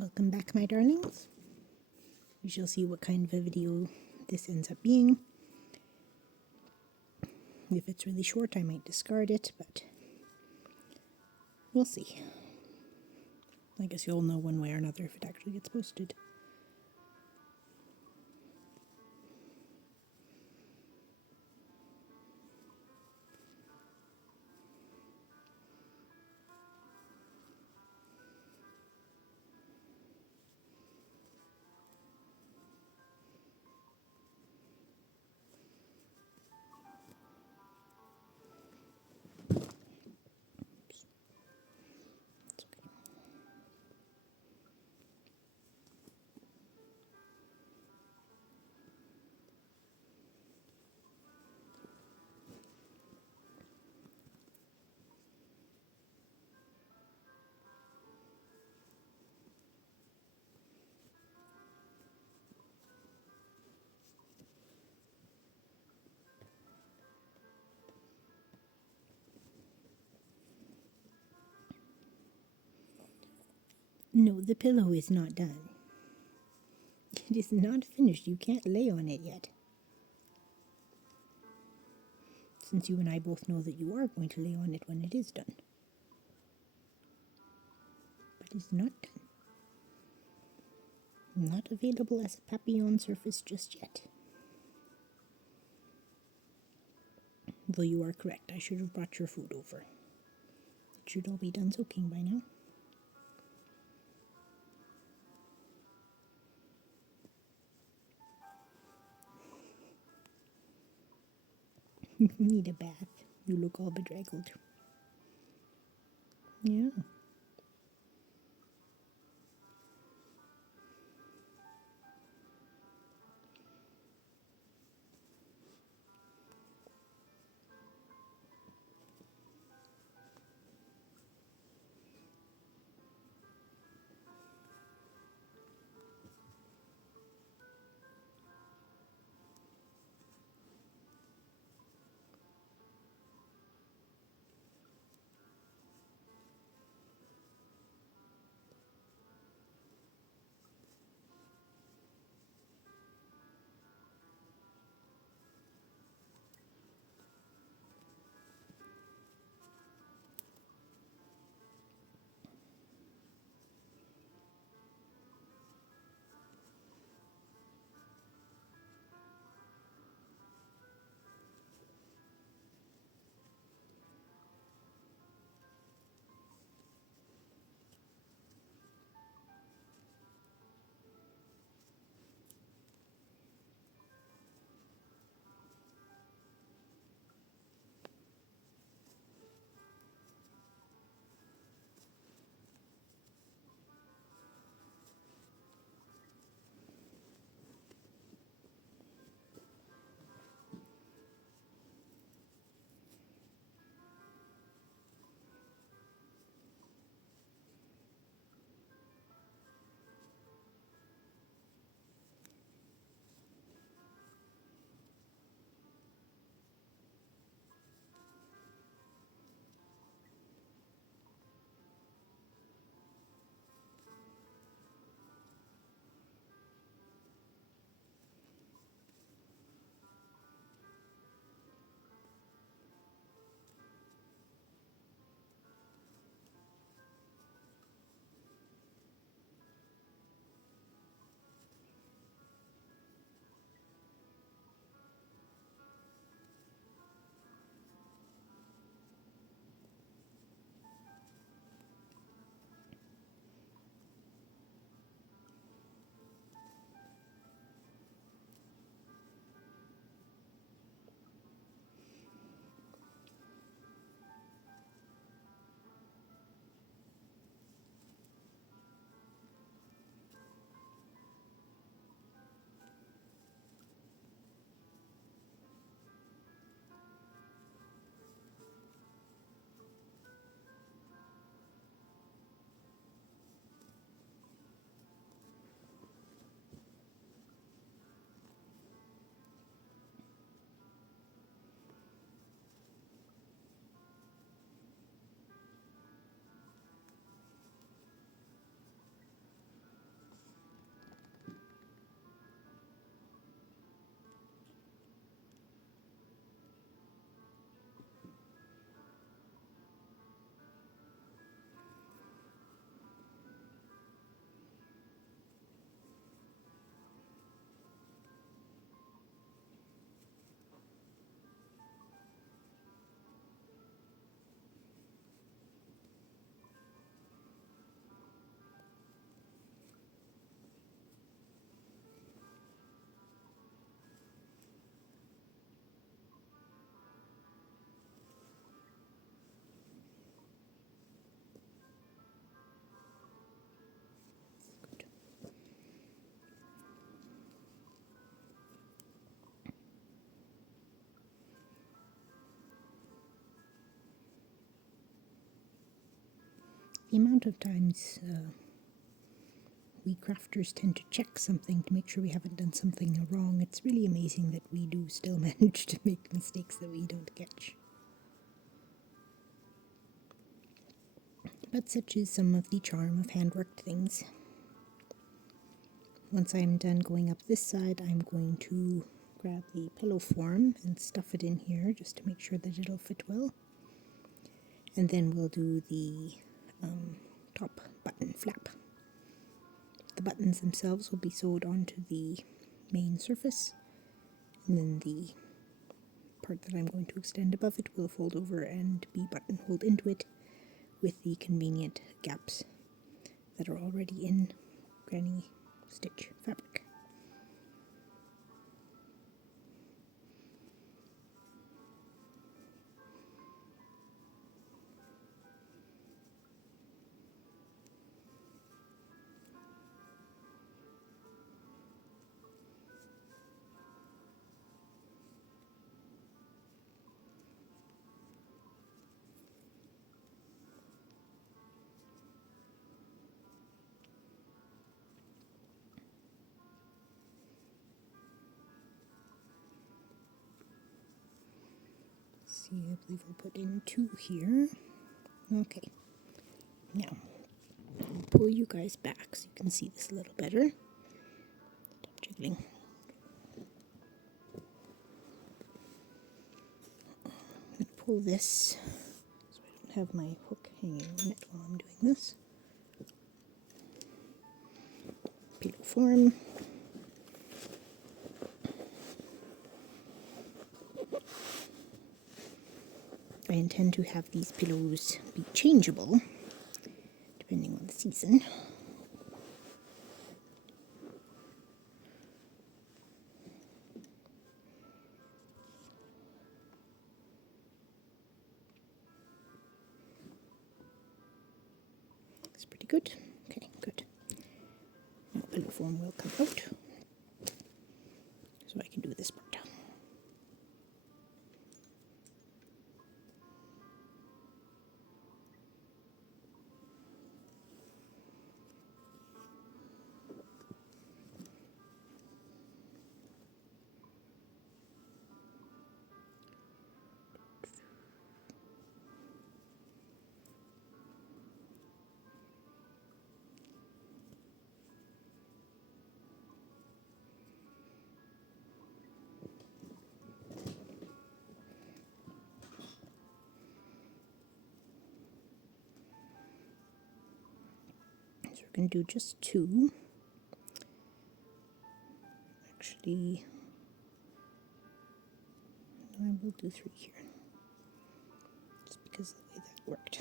Welcome back, my darlings. We shall see what kind of a video this ends up being. If it's really short, I might discard it, but we'll see. I guess you'll know one way or another if it actually gets posted. No, the pillow is not done. It is not finished. You can't lay on it yet. Since you and I both know that you are going to lay on it when it is done. But it's not done. Not available as a papillon surface just yet. Though you are correct, I should have brought your food over. It should all be done soaking by now. You need a bath. You look all bedraggled. Yeah. The amount of times we crafters tend to check something to make sure we haven't done something wrong, it's really amazing that we do still manage to make mistakes that we don't catch. But such is some of the charm of hand-worked things. Once I'm done going up this side, I'm going to grab the pillow form and stuff it in here just to make sure that it'll fit well. And then we'll do the top button flap. The buttons themselves will be sewed onto the main surface, and then the part that I'm going to extend above it will fold over and be buttonholed into it with the convenient gaps that are already in granny stitch fabric. See, I believe I'll put in 2 here. Okay, now I'll pull you guys back so you can see this a little better. Stop jiggling. I'm going to pull this so I don't have my hook hanging on it while I'm doing this. Pillow form. I intend to have these pillows be changeable depending on the season. That's pretty good. Okay, good. Now pillow form will come out so I can do this part. So we're going to do just 2. Actually, I will do 3 here, just because of the way that worked.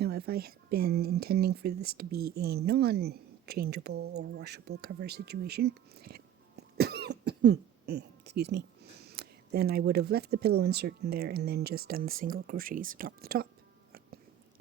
Now, if I had been intending for this to be a non-changeable or washable cover situation, excuse me, then I would have left the pillow insert in there and then just done the single crochets atop the top.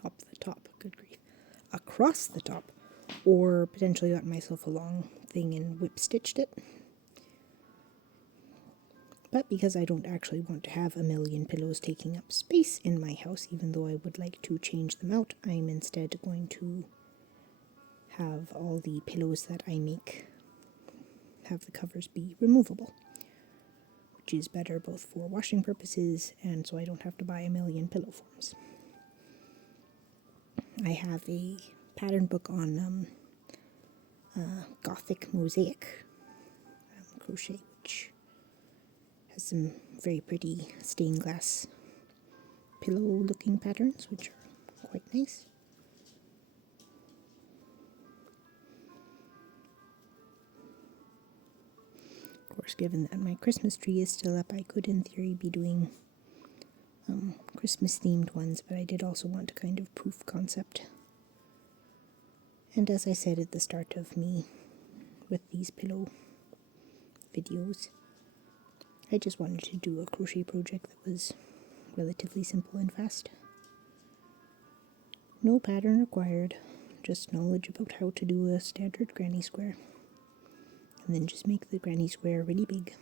Top the top, good grief. across the top, or potentially got myself a long thing and whip stitched it. But because I don't actually want to have a million pillows taking up space in my house, even though I would like to change them out, I'm instead going to have all the pillows that I make have the covers be removable, which is better both for washing purposes and so I don't have to buy a million pillow forms. I have a pattern book on Gothic mosaic crochet, which has some very pretty stained glass pillow looking patterns, which are quite nice. Of course, given that my Christmas tree is still up, I could in theory be doing Christmas themed ones, but I did also want a kind of poof concept. And as I said at the start of me with these pillow videos, I just wanted to do a crochet project that was relatively simple and fast. No pattern required, just knowledge about how to do a standard granny square. And then just make the granny square really big.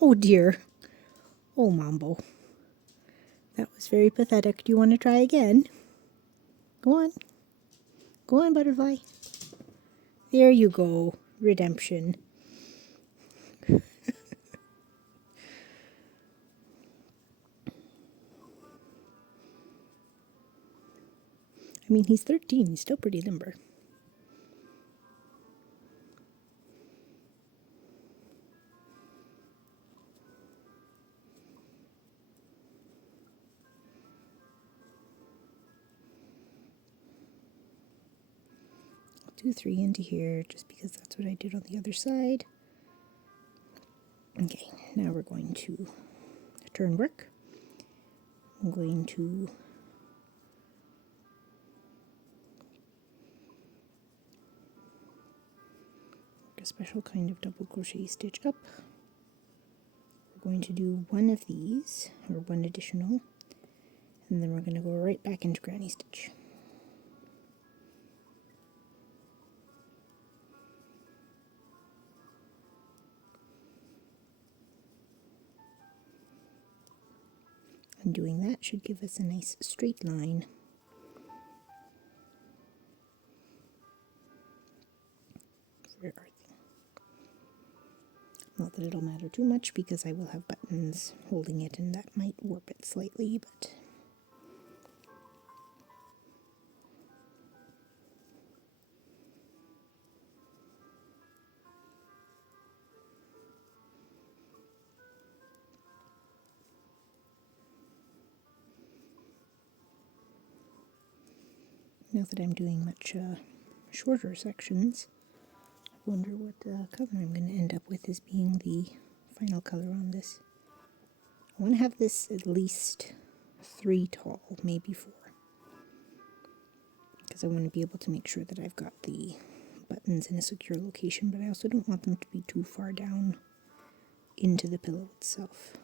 Oh dear. Oh, Mambo. That was very pathetic. Do you want to try again? Go on. Go on, butterfly. There you go. Redemption. I mean, he's 13. He's still pretty limber. I'll do 3 into here just because that's what I did on the other side. Okay, now we're going to turn work. I'm going to a special kind of double crochet stitch up. We're going to do one of these, or one additional, and then we're going to go right back into granny stitch. And doing that should give us a nice straight line. For our thing. Not that it'll matter too much because I will have buttons holding it and that might warp it slightly, but now that I'm doing much shorter sections, I wonder what color I'm going to end up with as being the final color on this. I want to have this at least 3 tall, maybe 4. Because I want to be able to make sure that I've got the buttons in a secure location, but I also don't want them to be too far down into the pillow itself.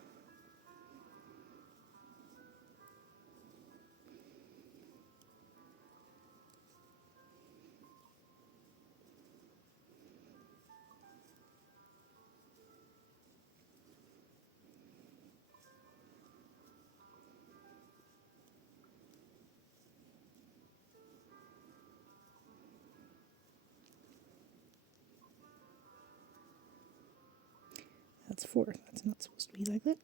That's 4. That's not supposed to be like that.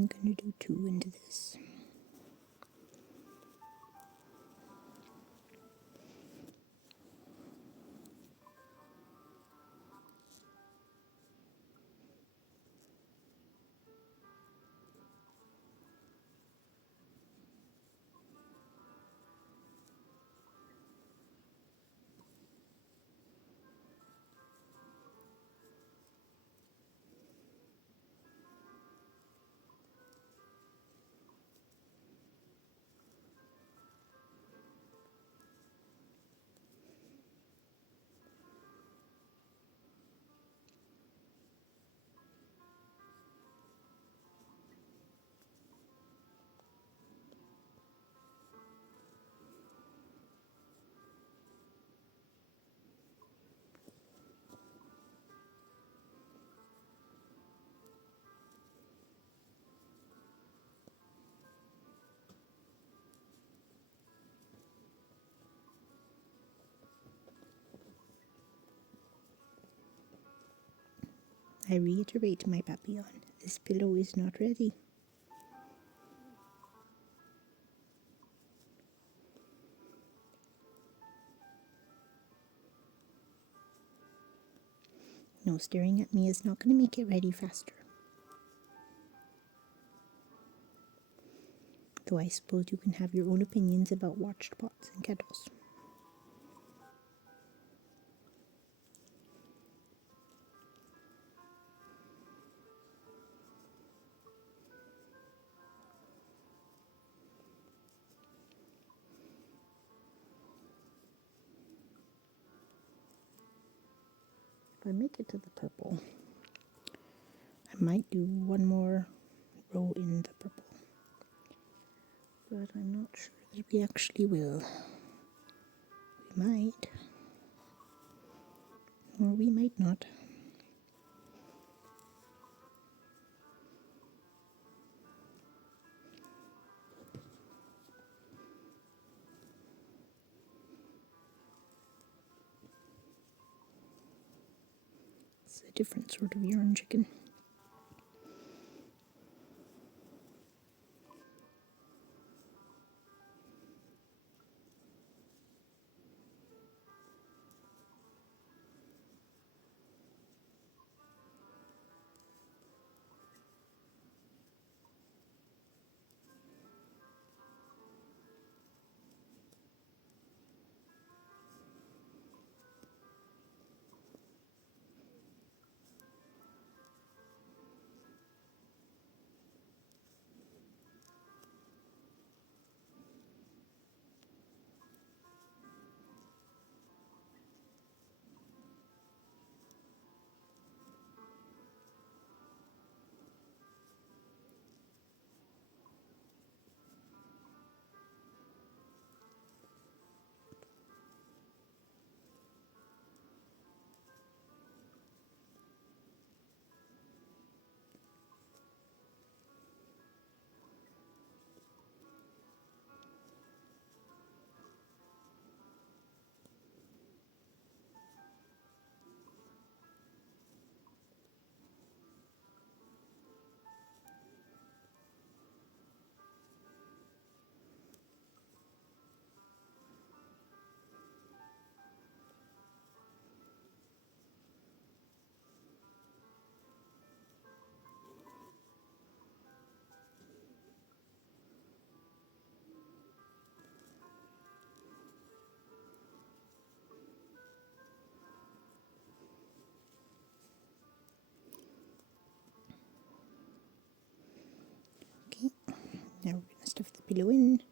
I'm going to do 2 into this. I reiterate, my papillon, this pillow is not ready. No, staring at me is not going to make it ready faster. Though I suppose you can have your own opinions about watched pots and kettles. If I make it to the purple, I might do one more row in the purple. But I'm not sure that we actually will. We might. Or we might not. It's a different sort of yarn chicken. Okay, now we're going to stuff the pillow in.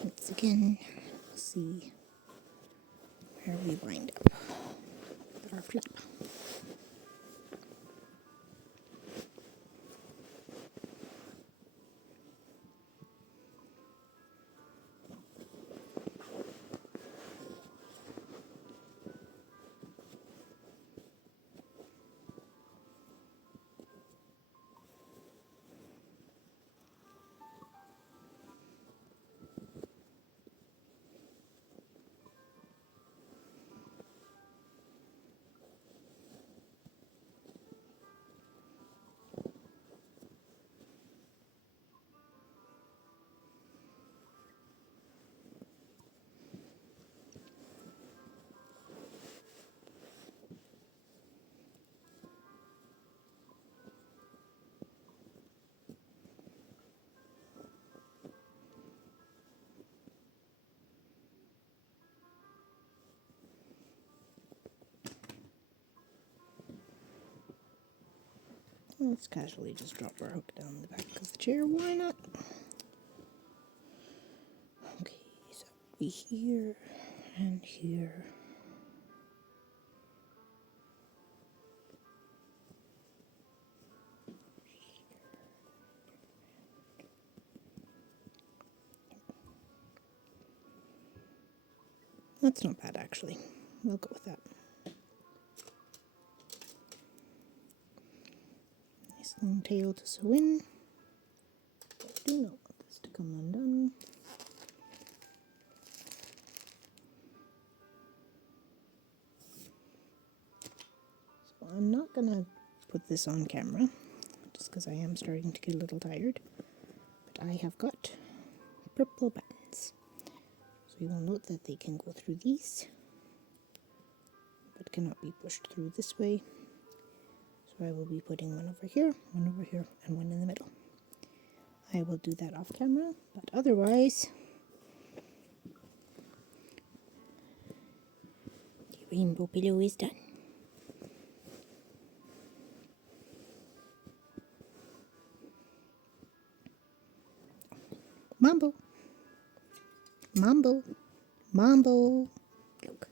Once again, see where we wind up with our flap. Let's casually just drop our hook down the back of the chair. Why not? Okay, so it'll be here and here. That's not bad, actually. We'll go with that. Nice long tail to sew in. I do not want this to come undone. So I'm not going to put this on camera, just because I am starting to get a little tired. But I have got purple buttons. So you will note that they can go through these, but cannot be pushed through this way. So I will be putting one over here, and one in the middle. I will do that off camera, but otherwise, the rainbow pillow is done. Mambo! Mambo! Mambo! Look.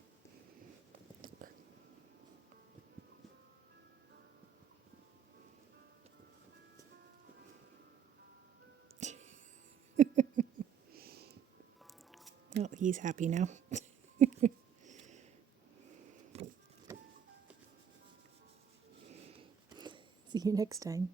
Oh, he's happy now. See you next time.